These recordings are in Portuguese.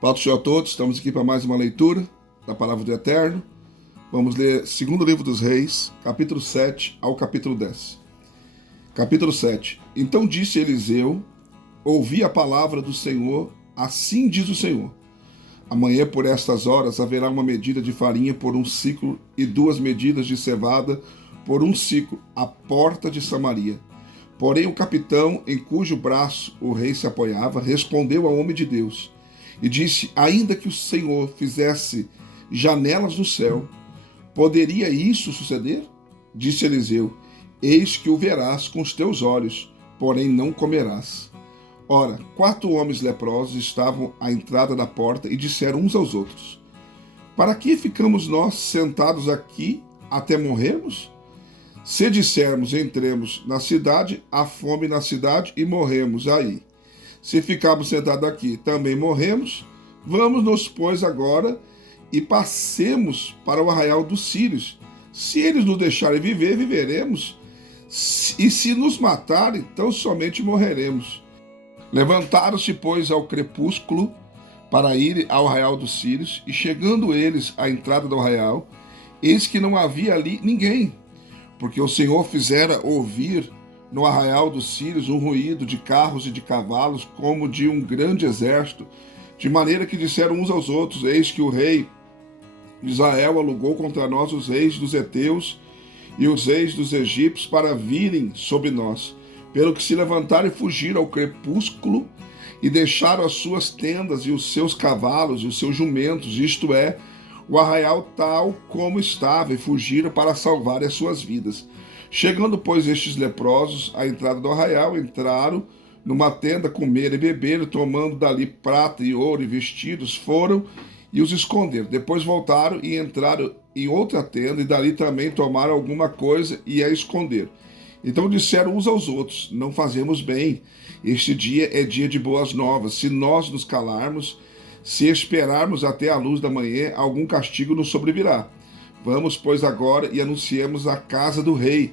Paz do Senhor a todos, estamos aqui para mais uma leitura da Palavra do Eterno. Vamos ler segundo livro dos Reis, capítulo 7 ao capítulo 10. Capítulo 7. Então disse Eliseu: ouvi a palavra do Senhor, assim diz o Senhor. Amanhã por estas horas haverá uma medida de farinha por um ciclo e 2 medidas de cevada por um ciclo, à porta de Samaria. Porém o capitão, em cujo braço o rei se apoiava, respondeu ao homem de Deus e disse: ainda que o Senhor fizesse janelas no céu, poderia isso suceder? Disse Eliseu: eis que o verás com os teus olhos, porém não comerás. Ora, 4 homens leprosos estavam à entrada da porta e disseram uns aos outros: para que ficamos nós sentados aqui até morrermos? Se dissermos entremos na cidade, há fome na cidade e morremos aí. Se ficarmos sentados aqui, também morremos. Vamos-nos, pois, agora e passemos para o arraial dos sírios. Se eles nos deixarem viver, viveremos. E se nos matarem, tão somente morreremos. Levantaram-se, pois, ao crepúsculo para ir ao arraial dos sírios, e chegando eles à entrada do arraial, eis que não havia ali ninguém, porque o Senhor fizera ouvir no arraial dos sírios um ruído de carros e de cavalos, como de um grande exército, de maneira que disseram uns aos outros: eis que o rei de Israel alugou contra nós os reis dos heteus e os reis dos egípcios para virem sobre nós. Pelo que se levantaram e fugiram ao crepúsculo e deixaram as suas tendas e os seus cavalos e os seus jumentos, isto é, o arraial tal como estava, e fugiram para salvar as suas vidas. Chegando, pois, estes leprosos à entrada do arraial, entraram numa tenda, comeram e beberam, tomando dali prata e ouro e vestidos, foram e os esconderam. Depois voltaram e entraram em outra tenda, e dali também tomaram alguma coisa e a esconderam. Então disseram uns aos outros: não fazemos bem, este dia é dia de boas novas. Se nós nos calarmos, se esperarmos até a luz da manhã, algum castigo nos sobrevirá. Vamos, pois, agora e anunciemos a casa do rei.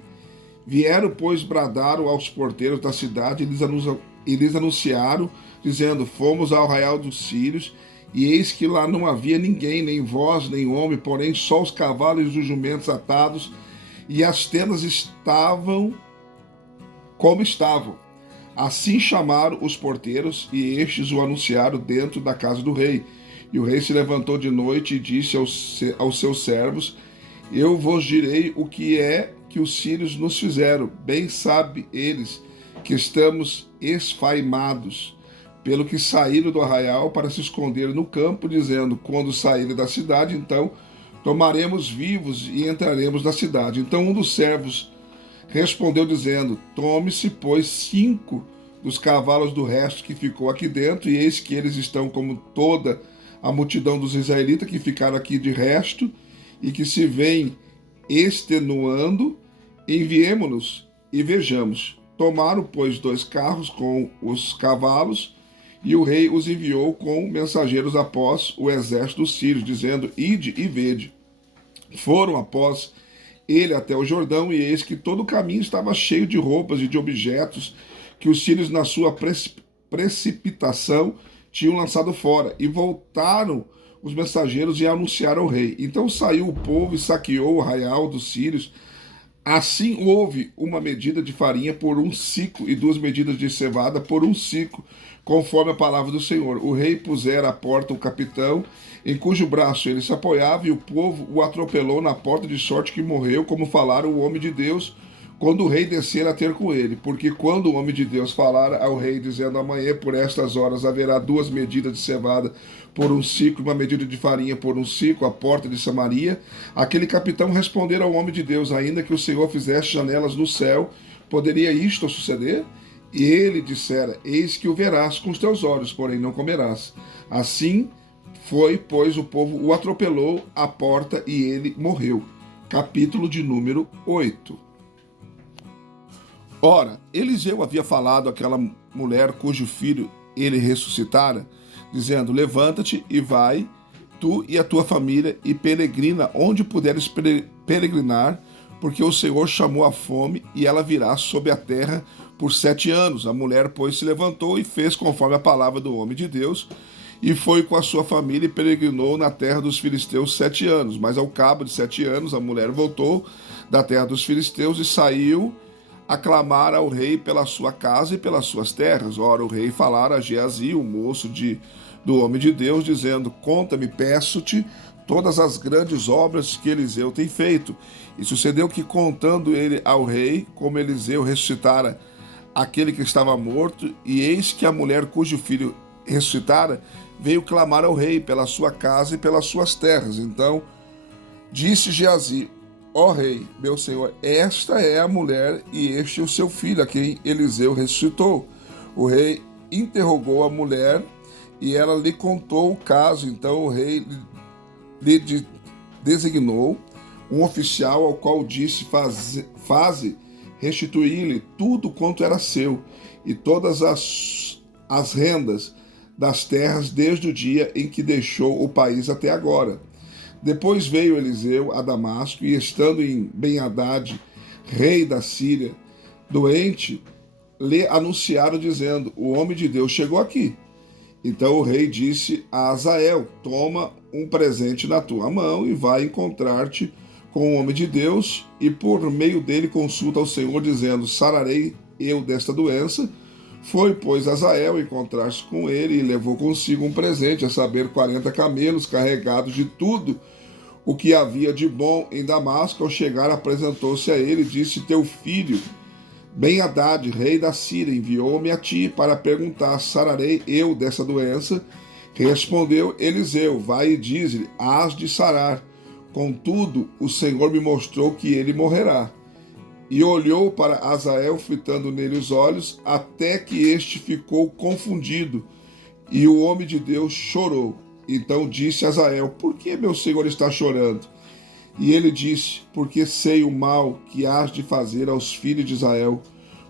Vieram, pois, bradaram aos porteiros da cidade e lhes anunciaram, dizendo: fomos ao arraial dos sírios, e eis que lá não havia ninguém, nem voz, nem homem, porém só os cavalos e os jumentos atados, e as tendas estavam como estavam. Assim chamaram os porteiros, e estes o anunciaram dentro da casa do rei. E o rei se levantou de noite e disse aos seus servos: eu vos direi o que é que os sírios nos fizeram. Bem sabe eles que estamos esfaimados, pelo que saíram do arraial para se esconder no campo, dizendo: quando saírem da cidade, então tomaremos vivos e entraremos na cidade. Então um dos servos respondeu dizendo: tome-se, pois, 5 dos cavalos do resto que ficou aqui dentro, e eis que eles estão como toda a multidão dos israelitas que ficaram aqui de resto, e que se vêm extenuando, enviemo-nos e vejamos. Tomaram, pois, 2 carros com os cavalos, e o rei os enviou com mensageiros após o exército dos sírios, dizendo: ide e vede. Foram após ele até o Jordão, e eis que todo o caminho estava cheio de roupas e de objetos que os sírios, na sua precipitação, tinham lançado fora. E voltaram os mensageiros e anunciaram ao rei. Então saiu o povo e saqueou o arraial dos sírios. Assim houve uma medida de farinha por um ciclo e 2 medidas de cevada por um ciclo, conforme a palavra do Senhor. O rei pusera à porta o capitão, em cujo braço ele se apoiava, e o povo o atropelou na porta, de sorte que morreu, como falara o homem de Deus, quando o rei descer a ter com ele. Porque quando o homem de Deus falara ao rei, dizendo: amanhã por estas horas haverá 2 medidas de cevada por um ciclo, 1 medida de farinha por um ciclo, à porta de Samaria, aquele capitão respondera ao homem de Deus: ainda que o Senhor fizesse janelas no céu, poderia isto suceder? E ele dissera: eis que o verás com os teus olhos, porém não comerás. Assim foi, pois, o povo o atropelou à porta, e ele morreu. Capítulo de número 8. Ora, Eliseu havia falado àquela mulher cujo filho ele ressuscitara, dizendo: levanta-te e vai, tu e a tua família, e peregrina onde puderes peregrinar, porque o Senhor chamou a fome, e ela virá sobre a terra por 7 anos. A mulher, pois, se levantou e fez conforme a palavra do homem de Deus, e foi com a sua família e peregrinou na terra dos filisteus 7 anos. Mas ao cabo de 7 anos, a mulher voltou da terra dos filisteus e saiu a clamar ao rei pela sua casa e pelas suas terras. Ora, o rei falara a Geazi, o moço do homem de Deus, dizendo: conta-me, peço-te, todas as grandes obras que Eliseu tem feito. E sucedeu que, contando ele ao rei como Eliseu ressuscitara aquele que estava morto, e eis que a mulher cujo filho ressuscitara veio clamar ao rei pela sua casa e pelas suas terras. Então disse Geazi: ó rei, meu senhor, esta é a mulher e este é o seu filho, a quem Eliseu ressuscitou. O rei interrogou a mulher e ela lhe contou o caso. Então o rei lhe designou um oficial, ao qual disse: faze restituir-lhe tudo quanto era seu, e todas as rendas das terras, desde o dia em que deixou o país até agora. Depois veio Eliseu a Damasco, e estando em Ben-Hadad, rei da Síria, doente, lhe anunciaram, dizendo: o homem de Deus chegou aqui. Então o rei disse a Azael: toma um presente na tua mão e vai encontrar-te com o homem de Deus, e por meio dele consulta ao Senhor, dizendo: sararei eu desta doença. Foi, pois, Azael encontrar-se com ele e levou consigo um presente, a saber, 40 camelos carregados de tudo o que havia de bom em Damasco. Ao chegar, apresentou-se a ele e disse: teu filho Ben-Hadad, rei da Síria, enviou-me a ti para perguntar: sararei eu dessa doença? Respondeu Eliseu: vai e diz-lhe, hás de sarar. Contudo, o Senhor me mostrou que ele morrerá. E olhou para Azael, fitando nele os olhos, até que este ficou confundido. E o homem de Deus chorou. Então disse Azael: por que meu senhor está chorando? E ele disse: porque sei o mal que hás de fazer aos filhos de Israel.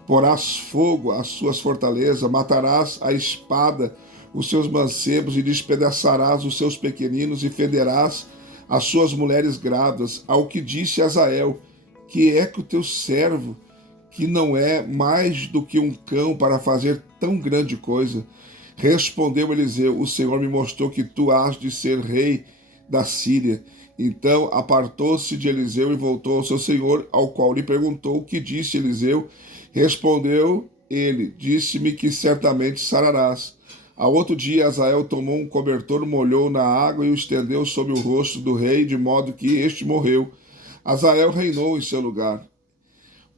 Porás fogo às suas fortalezas, matarás a espada os seus mancebos, e despedaçarás os seus pequeninos, e fenderás as suas mulheres grávidas. Ao que disse Azael: que é que o teu servo, que não é mais do que um cão para fazer tão grande coisa? Respondeu Eliseu: o Senhor me mostrou que tu hás de ser rei da Síria. Então apartou-se de Eliseu e voltou ao seu senhor, ao qual lhe perguntou: o que disse Eliseu? Respondeu ele: disse-me que certamente sararás. Ao outro dia, Azael tomou um cobertor, molhou na água e o estendeu sobre o rosto do rei, de modo que este morreu. Azael reinou em seu lugar.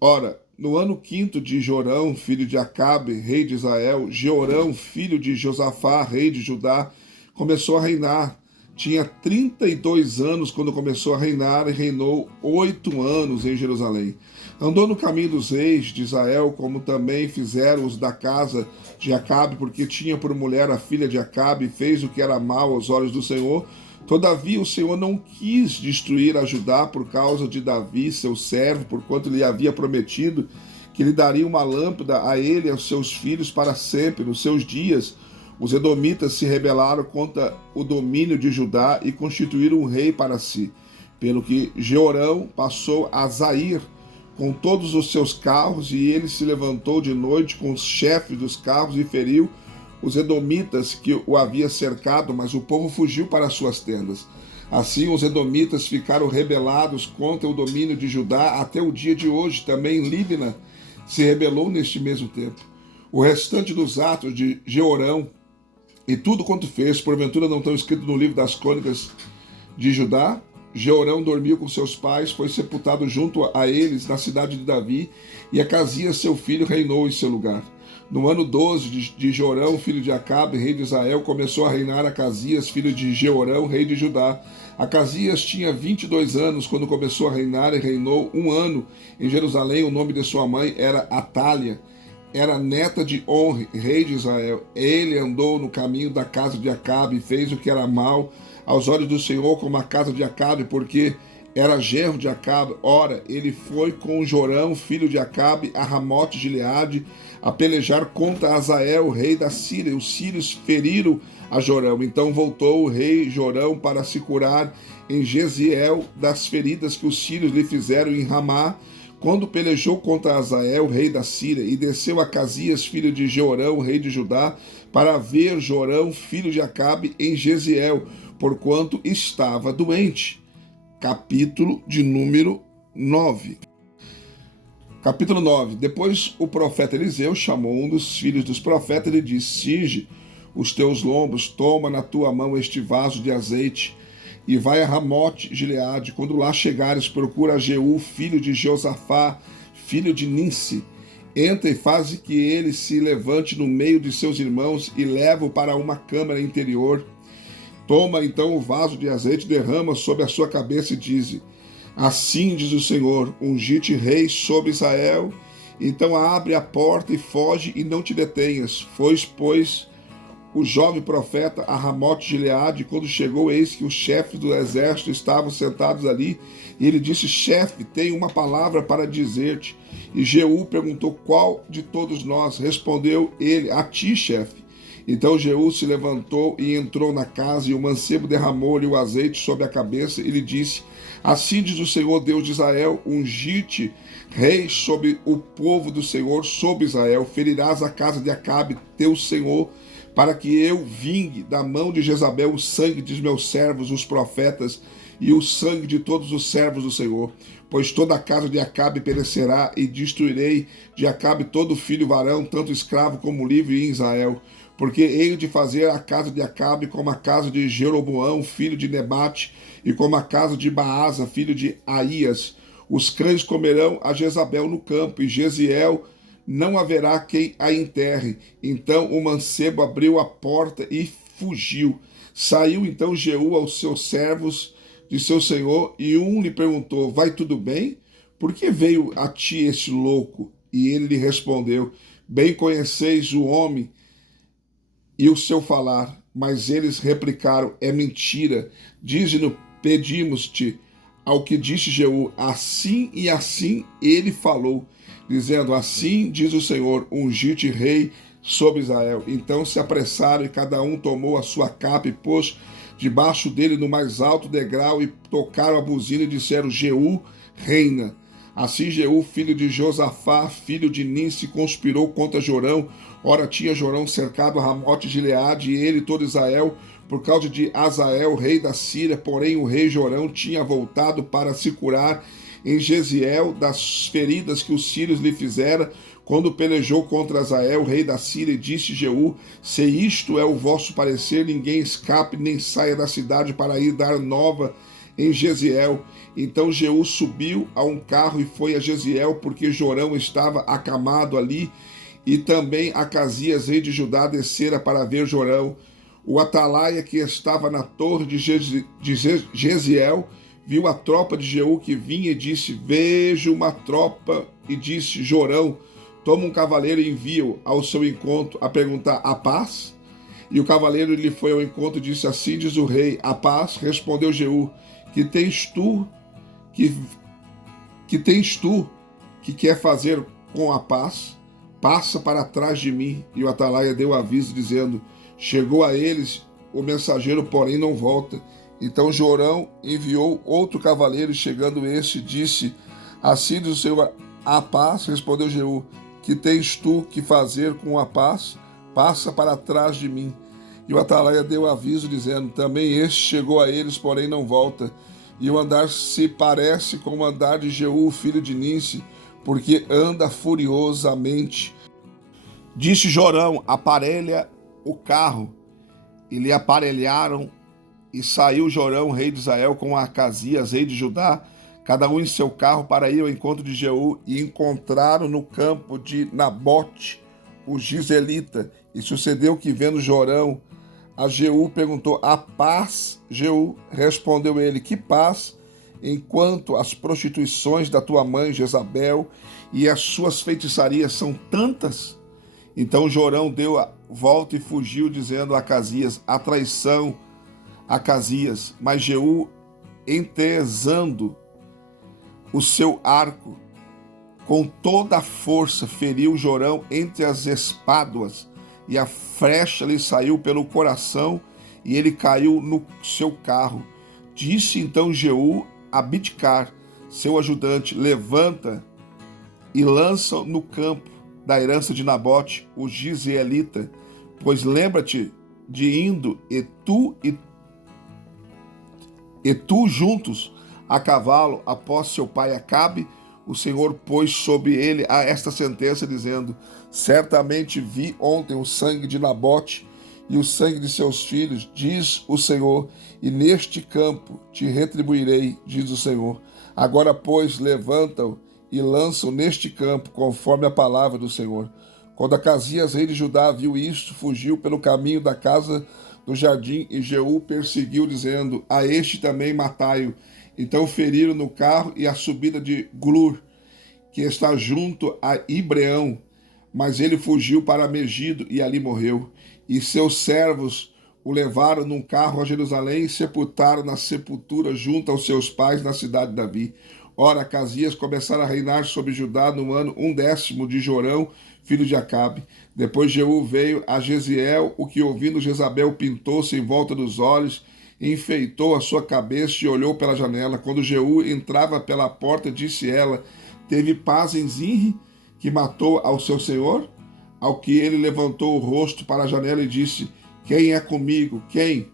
Ora, no ano 5º de Jorão, filho de Acabe, rei de Israel, Jeorão, filho de Josafá, rei de Judá, começou a reinar. Tinha 32 anos quando começou a reinar, e reinou 8 anos em Jerusalém. Andou no caminho dos reis de Israel, como também fizeram os da casa de Acabe, porque tinha por mulher a filha de Acabe, e fez o que era mal aos olhos do Senhor. Todavia o Senhor não quis destruir a Judá por causa de Davi, seu servo, porquanto lhe havia prometido que lhe daria uma lâmpada a ele e aos seus filhos para sempre. Nos seus dias, os edomitas se rebelaram contra o domínio de Judá e constituíram um rei para si. Pelo que Jeorão passou a Zair com todos os seus carros, e ele se levantou de noite com os chefes dos carros e feriu os edomitas que o havia cercado, mas o povo fugiu para as suas tendas. Assim os edomitas ficaram rebelados contra o domínio de Judá até o dia de hoje. Também Líbina se rebelou neste mesmo tempo. O restante dos atos de Jeorão e tudo quanto fez, porventura não estão escritos no livro das crônicas de Judá? Jeorão dormiu com seus pais, foi sepultado junto a eles na cidade de Davi, e Acasias, seu filho, reinou em seu lugar. No ano 12 de Jorão, filho de Acabe, rei de Israel, começou a reinar Acasias, filho de Jeorão, rei de Judá. Acasias tinha 22 anos quando começou a reinar, e reinou 1 ano em Jerusalém. O nome de sua mãe era Atália, era neta de Onre, rei de Israel. Ele andou no caminho da casa de Acabe e fez o que era mal aos olhos do Senhor, como a casa de Acabe, porque era genro de Acabe. Ora, ele foi com Jorão, filho de Acabe, a Ramote de Gileade, a pelejar contra Azael, rei da Síria. Os sírios feriram a Jorão. Então voltou o rei Jorão para se curar em Jeziel das feridas que os sírios lhe fizeram em Ramá. quando pelejou contra Azael, rei da Síria, e desceu Acasias, filho de Jeorão, rei de Judá, para ver Jorão, filho de Acabe, em Jeziel, porquanto estava doente. Capítulo de número 9. Capítulo 9. Depois o profeta Eliseu chamou um dos filhos dos profetas e disse: cinge os teus lombos, toma na tua mão este vaso de azeite, e vai a Ramote Gileade. Quando lá chegares, procura Jeú, filho de Josafá, filho de Ninsi. Entra e faz que ele se levante no meio de seus irmãos e leva-o para uma câmara interior. Toma então o vaso de azeite, derrama sobre a sua cabeça e diz: assim diz o Senhor, ungi-te rei sobre Israel. Então abre a porta e foge e não te detenhas. Foi, pois, o jovem profeta a Ramote Gileade. Quando chegou, eis que os chefes do exército estavam sentados ali. E ele disse: chefe, tenho uma palavra para dizer-te. E Jeú perguntou: qual de todos nós? Respondeu ele: a ti, chefe. Então Jeú se levantou e entrou na casa, e o mancebo derramou-lhe o azeite sobre a cabeça e lhe disse: assim diz o Senhor Deus de Israel, ungi-te rei sobre o povo do Senhor, sobre Israel. Ferirás a casa de Acabe, teu senhor, para que eu vingue da mão de Jezabel o sangue de meus servos, os profetas, e o sangue de todos os servos do Senhor. Pois toda a casa de Acabe perecerá, e destruirei de Acabe todo filho varão, tanto escravo como livre em Israel. Porque hei de fazer a casa de Acabe como a casa de Jeroboão, filho de Nebate, e como a casa de Baasa, filho de Aías. Os cães comerão a Jezabel no campo, e Jeziel não haverá quem a enterre. Então o mancebo abriu a porta e fugiu. Saiu então Jeú aos seus servos de seu senhor, e um lhe perguntou: vai tudo bem? Por que veio a ti este louco? E ele lhe respondeu: bem conheceis o homem e o seu falar. Mas eles replicaram: é mentira. Dize-nos: pedimos-te. Ao que disse Jeú: assim e assim ele falou, dizendo: assim diz o Senhor, ungi-te rei sobre Israel. Então se apressaram, e cada um tomou a sua capa e pôs debaixo dele no mais alto degrau, e tocaram a buzina e disseram: Jeú reina. Assim Jeú, filho de Josafá, filho de Ninsi, conspirou contra Jorão. Ora tinha Jorão cercado a Ramote Gileade, e ele e todo Israel, por causa de Azael, rei da Síria. Porém o rei Jorão tinha voltado para se curar em Jeziel das feridas que os sírios lhe fizeram, quando pelejou contra Azael, rei da Síria. E disse Jeú: se isto é o vosso parecer, ninguém escape nem saia da cidade para ir dar nova em Jeziel. Então Jeú subiu a um carro e foi a Jeziel, porque Jorão estava acamado ali, e também Acasias, rei de Judá, descera para ver Jorão. O atalaia, que estava na torre de Jeziel, viu a tropa de Jeú que vinha e disse: vejo uma tropa. E disse Jorão: toma um cavaleiro e envia-o ao seu encontro, a perguntar: a paz? E o cavaleiro lhe foi ao encontro e disse: assim diz o rei, a paz. Respondeu Jeú: que tens tu que quer fazer com a paz? Passa para trás de mim. E o atalaia deu aviso, dizendo: chegou a eles o mensageiro, porém não volta. Então Jorão enviou outro cavaleiro, e chegando este, disse: assim diz o Senhor, a paz. Respondeu Jeú: que tens tu que fazer com a paz? Passa para trás de mim. E o atalaia deu aviso, dizendo: também este chegou a eles, porém não volta. E o andar se parece com o andar de Jeú, filho de Ninsi, porque anda furiosamente. Disse Jorão: aparelha o carro. E lhe aparelharam, e saiu Jorão, rei de Israel, com Acasias, rei de Judá, cada um em seu carro, para ir ao encontro de Jeú, e encontraram no campo de Nabote o gizelita. E sucedeu que, vendo Jorão a Jeú, perguntou: a paz? Jeú respondeu ele: que paz, enquanto as prostituições da tua mãe Jezabel e as suas feitiçarias são tantas? Então Jorão deu a volta e fugiu, dizendo a Acasias: a traição, Acasias. Mas Jeú, entesando o seu arco, com toda a força feriu Jorão entre as espáduas, e a flecha lhe saiu pelo coração, e ele caiu no seu carro. Disse então Jeú a Bidkar, seu ajudante: levanta e lançam no campo da herança de Nabote, o Gizeelita, pois lembra-te de indo e tu juntos a cavalo após seu pai Acabe, o Senhor pôs sobre ele esta sentença, dizendo: certamente vi ontem o sangue de Nabote e o sangue de seus filhos, diz o Senhor, e neste campo te retribuirei, diz o Senhor. Agora, pois, levanta-o e lança-o neste campo, conforme a palavra do Senhor. Quando Acasias, rei de Judá, viu isto, fugiu pelo caminho da casa do jardim, e Jeú perseguiu, dizendo: a este também matai-o. Então feriram no carro e a subida de Glur, que está junto a Ibreão, mas ele fugiu para Megido e ali morreu. E seus servos o levaram num carro a Jerusalém e sepultaram na sepultura junto aos seus pais na cidade de Davi. Ora, Acasias começara a reinar sobre Judá no ano 10º de Jorão, filho de Acabe. Depois Jeú veio a Jeziel, o que ouvindo Jezabel pintou-se em volta dos olhos, enfeitou a sua cabeça e olhou pela janela. Quando Jeú entrava pela porta, disse ela: teve paz em Zinri, que matou ao seu senhor? Ao que ele levantou o rosto para a janela e disse: quem é comigo? Quem?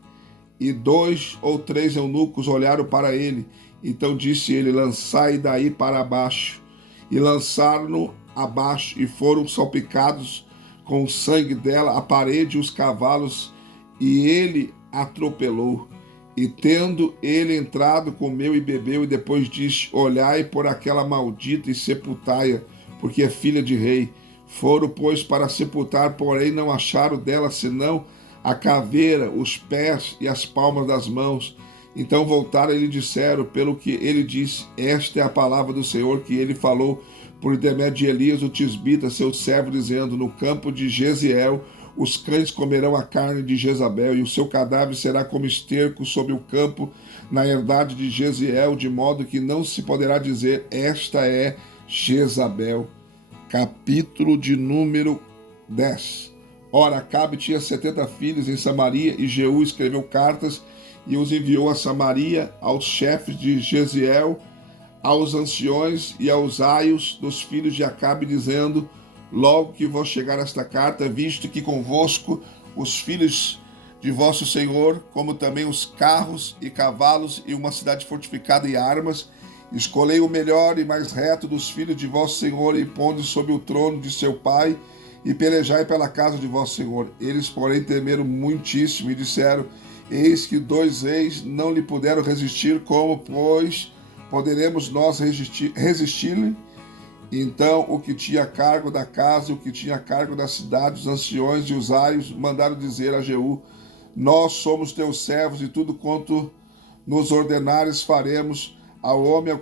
E 2 ou 3 eunucos olharam para ele. Então disse ele: lançai daí para baixo. E lançaram-no abaixo, e foram salpicados com o sangue dela a parede e os cavalos, e ele atropelou. E tendo ele entrado, comeu e bebeu, e depois disse: olhai por aquela maldita e sepultai-a, porque é filha de rei. Foram, pois, para sepultar, porém não acharam dela senão a caveira, os pés e as palmas das mãos. Então voltaram e lhe disseram, pelo que ele disse: esta é a palavra do Senhor que ele falou por intermédio de Elias, o tisbita, seu servo, dizendo: no campo de Jeziel os cães comerão a carne de Jezabel, e o seu cadáver será como esterco sobre o campo na herdade de Jeziel, de modo que não se poderá dizer: esta é Jezabel. Capítulo de número 10. Ora, Acabe tinha 70 filhos em Samaria, e Jeú escreveu cartas e os enviou a Samaria, aos chefes de Jeziel, aos anciões e aos aios dos filhos de Acabe, dizendo: logo que vos chegar esta carta, visto que convosco os filhos de vosso senhor, como também os carros e cavalos e uma cidade fortificada e armas, escolhei o melhor e mais reto dos filhos de vosso senhor e ponde sobre o trono de seu pai, e pelejai pela casa de vosso senhor. Eles, porém, temeram muitíssimo e disseram: eis que 2 reis não lhe puderam resistir, como, pois, poderemos nós resistir-lhe? Então o que tinha cargo da casa e o que tinha cargo da cidade, os anciões e os aios, mandaram dizer a Jeú: nós somos teus servos, e tudo quanto nos ordenares faremos. A homem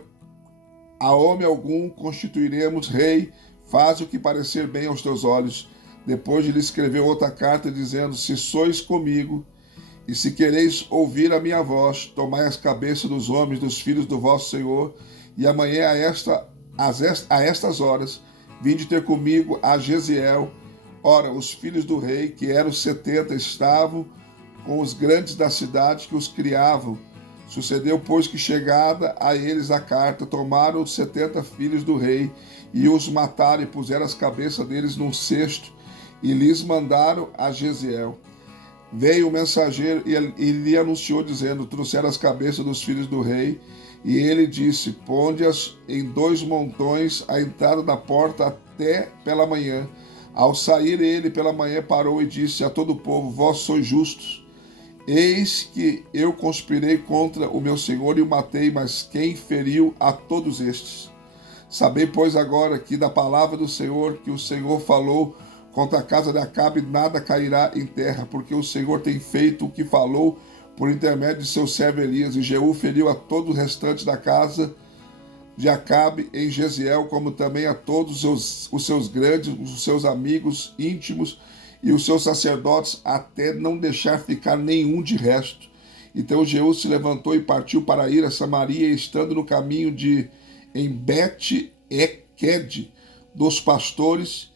algum constituiremos rei, faz o que parecer bem aos teus olhos. Depois lhe escreveu outra carta, dizendo: se sois comigo, e se quereis ouvir a minha voz, tomai as cabeças dos homens, dos filhos do vosso senhor, e amanhã a estas horas, vinde ter comigo a Jeziel. Ora, os filhos do rei, que eram 70, estavam com os grandes da cidade que os criavam. Sucedeu, pois, que chegada a eles a carta, tomaram os 70 filhos do rei e os mataram, e puseram as cabeças deles num cesto, e lhes mandaram a Jeziel. Veio o mensageiro e lhe anunciou, dizendo: trouxeram as cabeças dos filhos do rei. E ele disse: ponde-as em 2 montões à entrada da porta até pela manhã. Ao sair ele pela manhã, parou e disse a todo o povo: vós sois justos. Eis que eu conspirei contra o meu senhor e o matei, mas quem feriu a todos estes? Sabei, pois, agora que da palavra do Senhor, que o Senhor falou contra a casa de Acabe, nada cairá em terra, porque o Senhor tem feito o que falou por intermédio de seu servo Elias. E Jeú feriu a todo o restante da casa de Acabe em Jeziel, como também a todos os seus grandes, os seus amigos íntimos e os seus sacerdotes, até não deixar ficar nenhum de resto. Então Jeú se levantou e partiu para ir a Samaria, e estando no caminho em Bet-Eked dos pastores,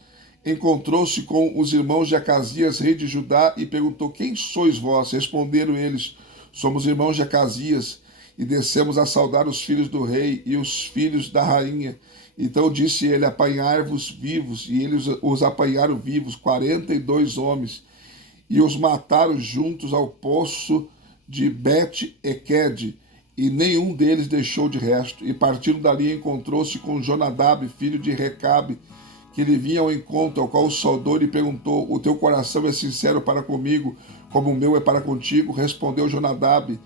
encontrou-se com os irmãos de Acasias, rei de Judá, e perguntou: quem sois vós? Responderam eles: somos irmãos de Acasias. e descemos a saudar os filhos do rei e os filhos da rainha. Então disse ele, apanhai-vos vivos, e eles os apanharam vivos, 42 homens, e os mataram juntos ao poço de Bet-Equed, e nenhum deles deixou de resto. E partindo dali encontrou-se com Jonadab, filho de Recabe, que lhe vinha ao encontro, ao qual o saudou e perguntou, o teu coração é sincero para comigo, como o meu é para contigo? Respondeu Jonadab,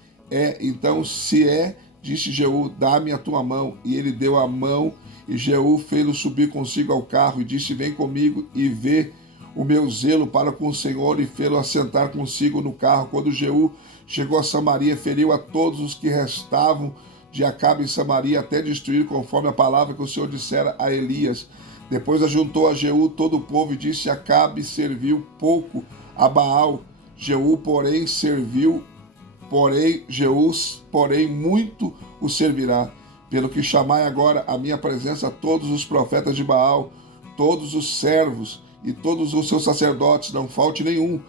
então se é, disse Jeú, dá-me a tua mão. E ele deu a mão, e Jeú fez-o subir consigo ao carro, e disse, vem comigo e vê o meu zelo para com o Senhor, e fê-lo assentar consigo no carro. Quando Jeú chegou a Samaria, feriu a todos os que restavam de Acabe em Samaria, até destruir, conforme a palavra que o Senhor dissera a Elias. Depois ajuntou a Jeú todo o povo, e disse, Acabe serviu pouco a Baal, Jeú, porém, serviu, Jeú, muito o servirá. Pelo que chamai agora à minha presença todos os profetas de Baal, todos os servos e todos os seus sacerdotes, não falte nenhum,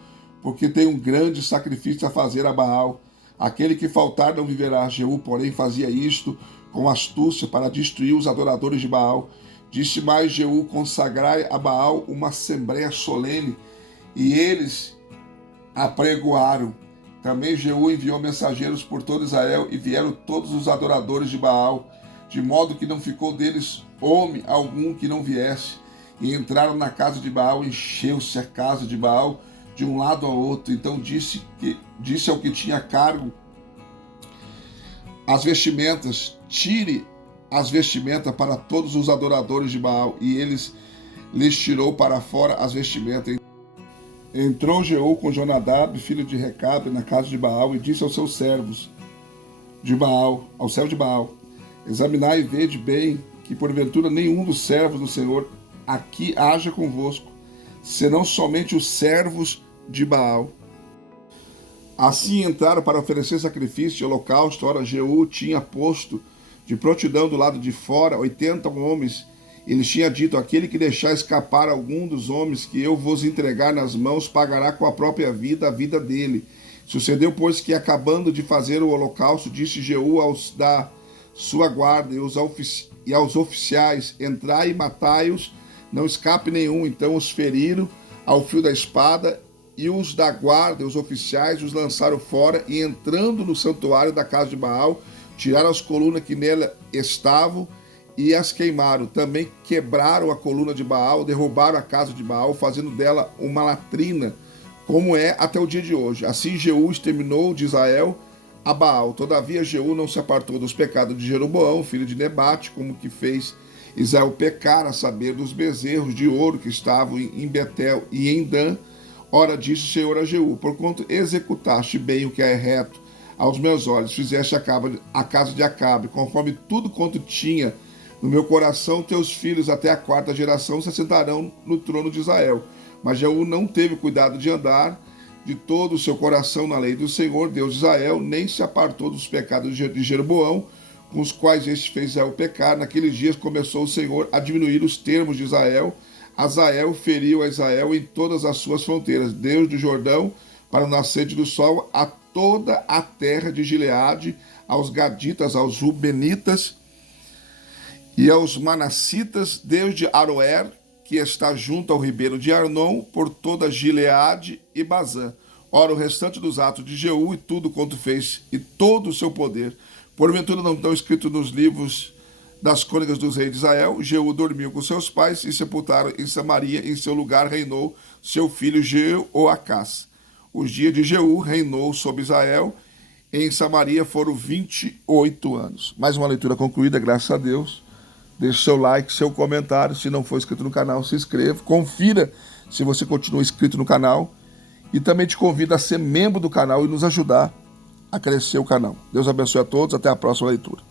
porque tem um grande sacrifício a fazer a Baal. Aquele que faltar não viverá. Jeú, porém, fazia isto com astúcia para destruir os adoradores de Baal. Disse mais Jeú, consagrai a Baal uma assembleia solene, e eles apregoaram. Também Jeú enviou mensageiros por todo Israel, e vieram todos os adoradores de Baal, de modo que não ficou deles homem algum que não viesse. E entraram na casa de Baal, encheu-se a casa de Baal de um lado ao outro. Então disse ao que tinha cargo as vestimentas, tire as vestimentas para todos os adoradores de Baal, e lhes tirou para fora as vestimentas. Entrou Jeú com Jonadab, filho de Recabe, na casa de Baal, e disse aos seus servos de Baal, ao servo de Baal, examinai e vede bem, que porventura nenhum dos servos do Senhor aqui haja convosco, senão somente os servos de Baal. Assim entraram para oferecer sacrifício de holocausto. Ora, Jeú tinha posto de prontidão do lado de fora 80 homens. Ele tinha dito, aquele que deixar escapar algum dos homens que eu vos entregar nas mãos, pagará com a própria vida a vida dele. Sucedeu, pois, que acabando de fazer o holocausto, disse Jeú aos da sua guarda e aos oficiais, entrai e matai-os, não escape nenhum. Então os feriram ao fio da espada, e os da guarda, os oficiais, os lançaram fora, e entrando no santuário da casa de Baal, tiraram as colunas que nela estavam e as queimaram. Também quebraram a coluna de Baal, derrubaram a casa de Baal, fazendo dela uma latrina, como é até o dia de hoje. Assim Jeú exterminou de Israel a Baal. Todavia Jeú não se apartou dos pecados de Jeroboão, filho de Nebate, como que fez Israel pecar, a saber, dos bezerros de ouro que estavam em Betel e em Dan. Ora, disse o Senhor a Jeú, porquanto executaste bem o que é reto aos meus olhos, fizeste a casa de Acabe, conforme tudo quanto tinha no meu coração, teus filhos até a 4ª geração se assentarão no trono de Israel. Mas Jeú não teve cuidado de andar de todo o seu coração na lei do Senhor, Deus de Israel, nem se apartou dos pecados de Jeroboão, com os quais este fez Israel pecar. Naqueles dias começou o Senhor a diminuir os termos de Israel. Azael feriu a Israel em todas as suas fronteiras, desde do Jordão para o nascente do sol, a toda a terra de Gileade, aos Gaditas, aos Rubenitas e aos Manassitas, desde Aroer, que está junto ao ribeiro de Arnon, por toda Gileade e Bazã. Ora, o restante dos atos de Jeú e tudo quanto fez, e todo o seu poder, porventura não estão escritos nos livros das crônicas dos reis de Israel. Jeú dormiu com seus pais e sepultaram em Samaria. Em seu lugar reinou seu filho Jeoacás. Os dias de Jeú reinou sobre Israel. Em Samaria foram 28 anos. Mais uma leitura concluída, graças a Deus. Deixe seu like, seu comentário. Se não for inscrito no canal, se inscreva. Confira se você continua inscrito no canal. E também te convido a ser membro do canal e nos ajudar a crescer o canal. Deus abençoe a todos. Até a próxima leitura.